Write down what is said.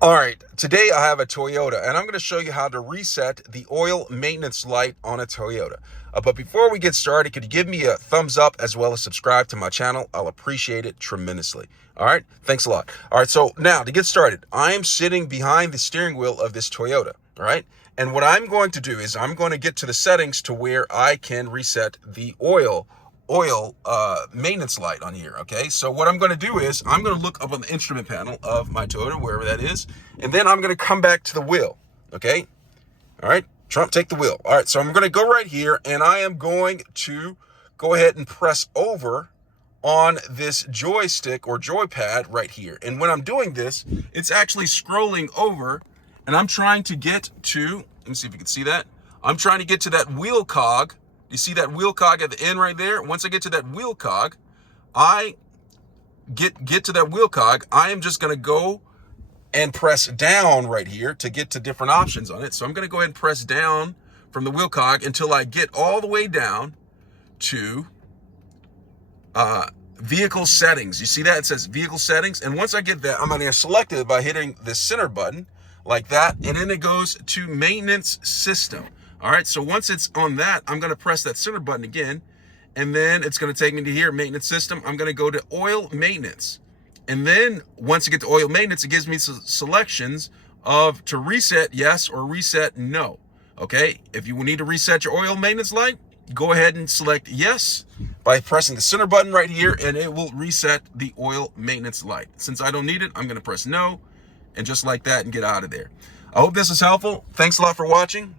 All right, today I have a Toyota and I'm going to show you how to reset the oil maintenance light on a Toyota. But before we get started, could you give me a thumbs up as well as subscribe to my channel? I'll appreciate it tremendously. All right, thanks a lot. All right, so now to get started, I am sitting behind the steering wheel of this Toyota, all right? And what I'm going to do is I'm going to get to the settings to where I can reset the oil maintenance light on here. Okay, so what I'm going to do is I'm going to look up on the instrument panel of my Toyota, wherever that is, and then I'm going to come back to the wheel. Okay, all right, Trump, take the wheel. All right, so I'm going to go right here and I am going to go ahead and press over on this joystick or joypad right here. And when I'm doing this, it's actually scrolling over and I'm trying to get to, let me see if you can see that. I'm trying to get to that wheel cog. You see that wheel cog at the end right there? Once I get to that wheel cog, I get to that wheel cog, I am just going to go and press down right here to get to different options on it. So I'm going to go ahead and press down from the wheel cog until I get all the way down to vehicle settings. You see that? It says vehicle settings. And once I get that, I'm going to select it by hitting the center button like that. And then it goes to maintenance system. All right, so once it's on that, I'm going to press that center button again, and then it's going to take me to here, maintenance system. I'm going to go to oil maintenance. And then once I get to oil maintenance, it gives me selections of to reset yes or reset no. Okay, if you need to reset your oil maintenance light, go ahead and select yes by pressing the center button right here, and it will reset the oil maintenance light. Since I don't need it, I'm going to press no, and just like that and get out of there. I hope this is helpful. Thanks a lot for watching.